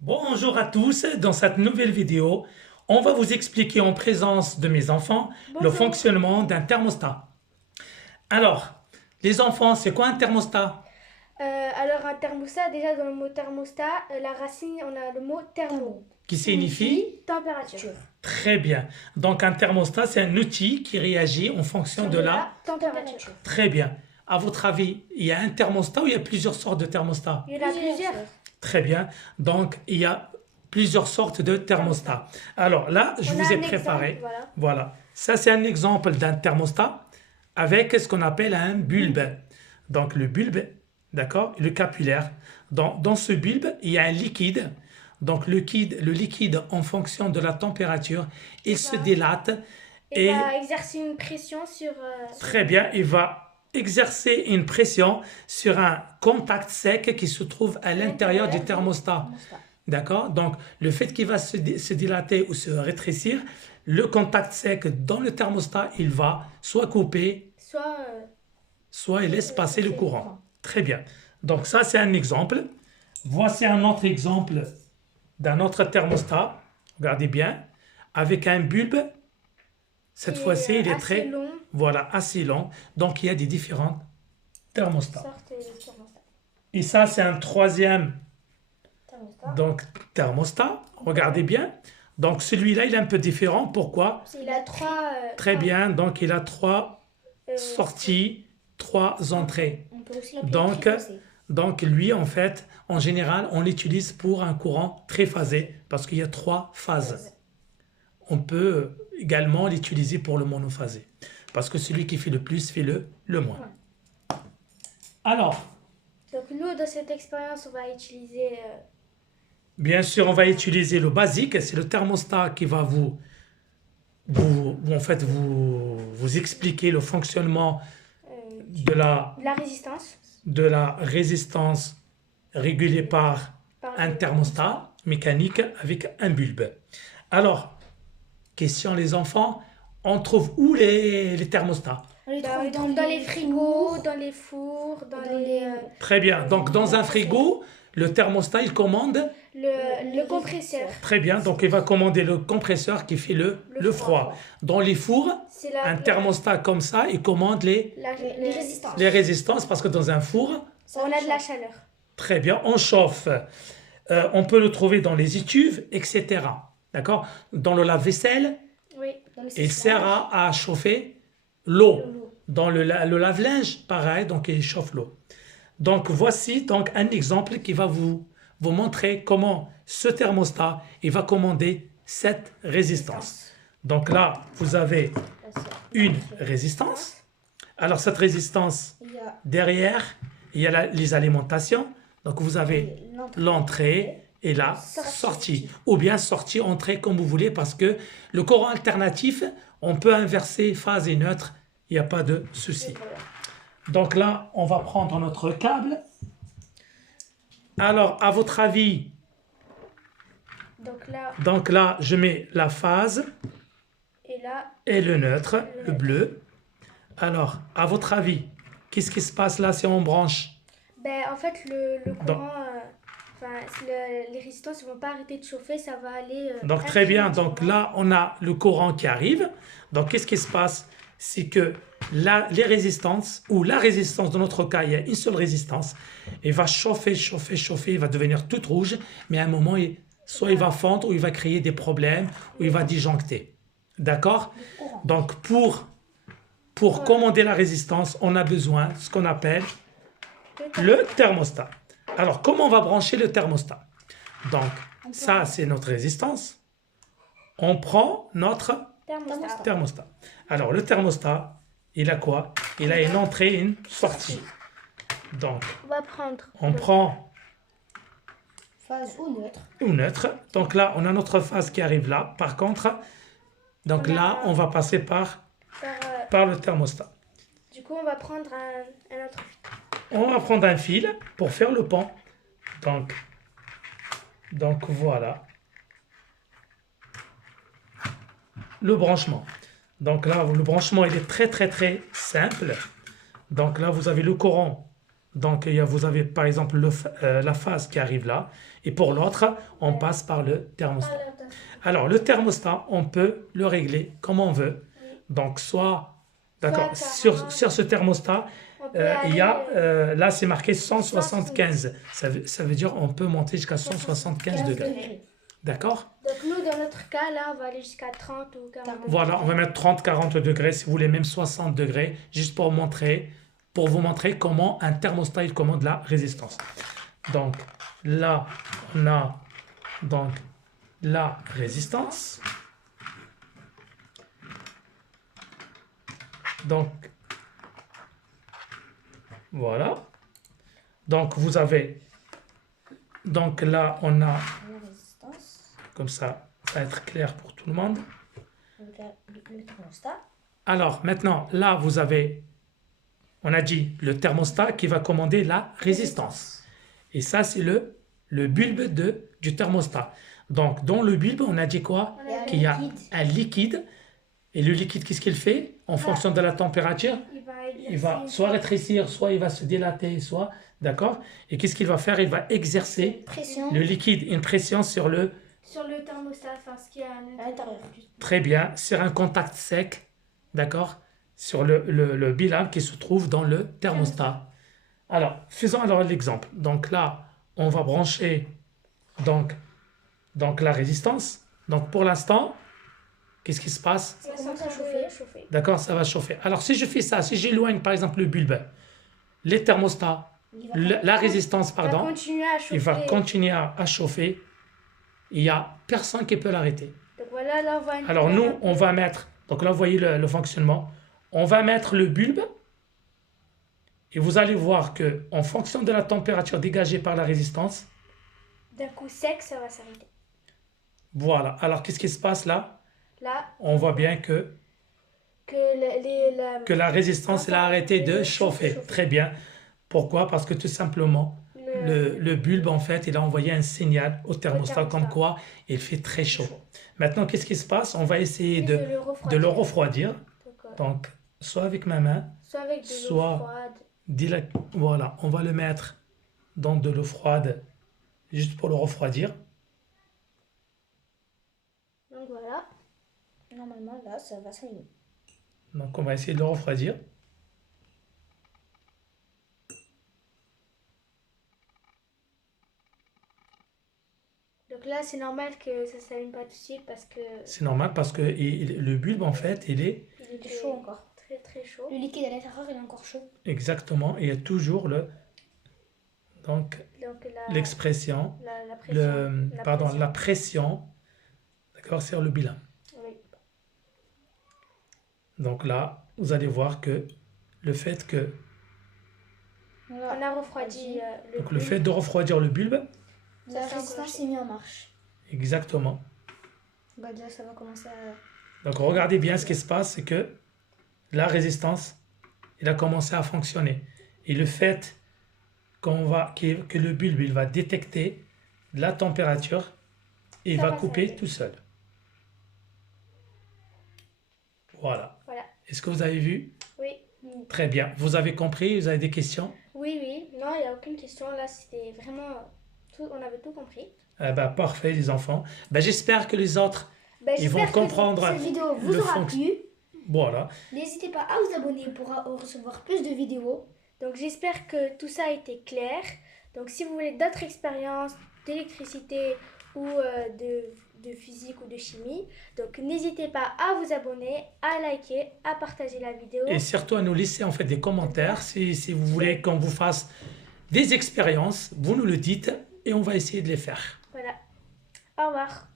Bonjour à tous, dans cette nouvelle vidéo, on va vous expliquer en présence de mes enfants le Bonjour. fonctionnement d'un thermostat. Alors, les enfants, c'est quoi un thermostat? Alors un thermostat, déjà dans le mot thermostat, la racine, on a le mot thermo, Qui signifie? température. Très bien. Donc un thermostat, c'est un outil qui réagit en fonction de la... Température. Très bien. À votre avis, il y a un thermostat ou il y a plusieurs sortes de thermostats? Il y en a plusieurs. Très bien. Donc, il y a plusieurs sortes de thermostats. Alors là, je On vous a ai un préparé. exemple, voilà. Voilà. Ça, c'est un exemple d'un thermostat avec ce qu'on appelle un bulbe. Donc, le bulbe, d'accord, le capillaire. Dans ce bulbe, il y a un liquide. Donc, le liquide, en fonction de la température, il se dilate Il et va exercer une pression sur... très bien, il va exercer une pression sur un contact sec qui se trouve à l'intérieur du thermostat. D'accord? Donc, le fait qu'il va se dilater ou se rétrécir, le contact sec dans le thermostat, il va soit couper, soit... soit il laisse passer le courant. Très bien. Donc, ça, c'est un exemple. Voici un autre exemple d'un autre thermostat. Regardez bien. Avec un bulbe. Cette qui fois-ci, il est assez très, long. voilà, assez long. Donc, il y a des différents thermostats. Sorte le thermostat. Et ça, c'est un troisième Thermostat. donc, thermostat. Regardez bien. Donc, celui-là, il est un peu différent. Pourquoi? Il a trois... Très bien. Donc, il a trois sorties, trois entrées. On peut aussi l'appeler Donc, triphasé. donc, lui, en fait, en général, on l'utilise pour un courant triphasé parce qu'il y a trois phases. On peut également l'utiliser pour le monophasé parce que celui qui fait le plus fait le moins. Alors, Donc nous, dans cette expérience, on va utiliser... bien sûr, on va utiliser le basique, c'est le thermostat qui va en fait, vous expliquer le fonctionnement de la résistance. de la résistance régulée par Par un le thermostat mécanique avec un bulbe. Alors, question les enfants, on trouve où les thermostats? On les trouve dans les frigos, dans les fours, dans les... Très bien, donc dans un frigo, le thermostat, il commande. le compresseur. Très bien, donc il va commander le compresseur qui fait le froid. Dans les fours, C'est un thermostat comme ça, il commande les résistances. les résistances parce que dans un four, On a de la chaleur. très bien, on chauffe. On peut le trouver dans les étuves, etc. D'accord? Dans le lave-vaisselle, Oui. il sert à chauffer l'eau. Dans le lave-linge, pareil, donc il chauffe l'eau. Donc voici donc un exemple qui va vous montrer comment ce thermostat il va commander cette résistance. Donc là, vous avez une résistance. Alors cette résistance, derrière, il y a les alimentations. Donc vous avez l'entrée et la sortie. Ou bien sortie, entrée, comme vous voulez, parce que le courant alternatif, on peut inverser phase et neutre, il n'y a pas de souci. Donc là, on va prendre notre câble. Alors, à votre avis, donc là, je mets la phase et le neutre, le bleu. Alors, à votre avis, qu'est-ce qui se passe là si on branche? Ben, en fait, le courant... les résistances ne vont pas arrêter de chauffer, ça va aller... Donc très bien, donc là, on a le courant qui arrive. Donc qu'est-ce qui se passe? C'est que les résistances, ou la résistance, dans notre cas, il y a une seule résistance, il va chauffer, chauffer, chauffer, il va devenir toute rouge, mais à un moment, soit il va fondre, ou il va créer des problèmes, ou il va disjoncter. D'accord? Donc pour commander la résistance, on a besoin de ce qu'on appelle le thermostat. Alors, comment on va brancher le thermostat? Donc, ça, c'est notre résistance. On prend notre thermostat. Alors, le thermostat, il a quoi? Il a une entrée et une sortie. Donc, on prend phase ou neutre. ou neutre. Donc là, on a notre phase qui arrive là. Par contre, donc là, on va passer par le thermostat. Du coup, on va prendre un autre... On va prendre un fil pour faire le pont. Donc voilà. Le branchement. Donc là, le branchement, il est très très très simple. Donc là, vous avez le courant Donc, vous avez par exemple la phase qui arrive là. Et pour l'autre, on passe par le thermostat. Alors, le thermostat, on peut le régler comme on veut. Donc, d'accord, sur ce thermostat, il y a, là c'est marqué 175. Ça veut dire on peut monter jusqu'à 175 degrés. D'accord? Donc nous, dans notre cas, là, on va aller jusqu'à 30 ou 40 degrés. Voilà, on va mettre 30, 40 degrés, si vous voulez, même 60 degrés, juste pour vous montrer comment un thermostat il commande la résistance. Donc là, on a donc la résistance. Donc voilà. Donc vous avez, donc là on a, La résistance, comme ça va être clair pour tout le monde. le thermostat. Alors maintenant, là vous avez, on a dit le thermostat qui va commander la résistance. Et ça c'est le bulbe du thermostat. Donc dans le bulbe, on a dit quoi? Qu'il y a un liquide. Et le liquide, qu'est-ce qu'il fait? En fonction de la température, il va soit rétrécir, soit il va se dilater, soit, d'accord? Et qu'est-ce qu'il va faire? Il va exercer Pression le liquide, une pression sur le, thermostat, enfin ce qu'il y a à à l'intérieur. très bien, sur un contact sec, d'accord? Sur le bilan qui se trouve dans le thermostat. Alors, faisons alors l'exemple. Donc là, on va brancher donc la résistance. Donc pour l'instant, qu'est-ce qui se passe? Ça commence à chauffer. D'accord, ça va chauffer. Alors si je fais ça, si j'éloigne par exemple le bulbe, les thermostats, la résistance, Il va pardon, continuer à chauffer. il va continuer à chauffer. Il n'y a personne qui peut l'arrêter. Donc voilà, là on va... Alors nous, on va mettre, donc là vous voyez le fonctionnement, on va mettre le bulbe et vous allez voir que en fonction de la température dégagée par la résistance, D'un coup sec, ça va s'arrêter. voilà. Alors qu'est-ce qui se passe là? Là, On voit bien que la résistance elle a arrêté de chauffer. Très bien. Pourquoi? Parce que tout simplement, le bulbe, en fait, il a envoyé un signal au thermostat comme quoi il fait très chaud. Maintenant, qu'est-ce qui se passe? On va essayer de le refroidir. Donc, soit avec ma main, soit avec de l'eau soit froide. voilà, on va le mettre dans de l'eau froide juste pour le refroidir. Donc voilà. Normalement, là, ça va s'allumer. Donc, on va essayer de le refroidir. Donc là, c'est normal que ça ne s'allume pas tout de suite parce que C'est normal parce que le bulbe, en fait, il est il était chaud encore. très très chaud. Le liquide à l'intérieur, il est encore chaud. exactement, il y a toujours donc Donc l'expression, la pression. la pression, d'accord, sur le bilan. Oui. Donc là, vous allez voir que le fait que, Voilà. On a refroidi le donc le fait de refroidir le bulbe, La résistance s'est mise en marche. exactement. Bah, déjà, ça va commencer à... Donc regardez bien ce qui se passe, c'est que la résistance, il a commencé à fonctionner. Et le fait que le bulbe, il va détecter la température, et il Ça va va couper s'arrêter. tout seul. Voilà. Voilà. Est-ce que vous avez vu? Oui. Très bien. Vous avez compris? Vous avez des questions? Oui. Non, il n'y a aucune question. Là, c'était vraiment... on avait tout compris. Parfait, les enfants. J'espère que les autres, Ben, ils vont j'espère que comprendre Cette vidéo vous le aura fond. plu. Voilà. N'hésitez pas à vous abonner pour recevoir plus de vidéos. Donc j'espère que tout ça a été clair. Donc si vous voulez d'autres expériences d'électricité ou de physique ou de chimie, donc n'hésitez pas à vous abonner, à liker, à partager la vidéo. Et surtout à nous laisser en fait des commentaires si vous voulez qu'on vous fasse des expériences, vous nous le dites et on va essayer de les faire. Voilà. Au revoir.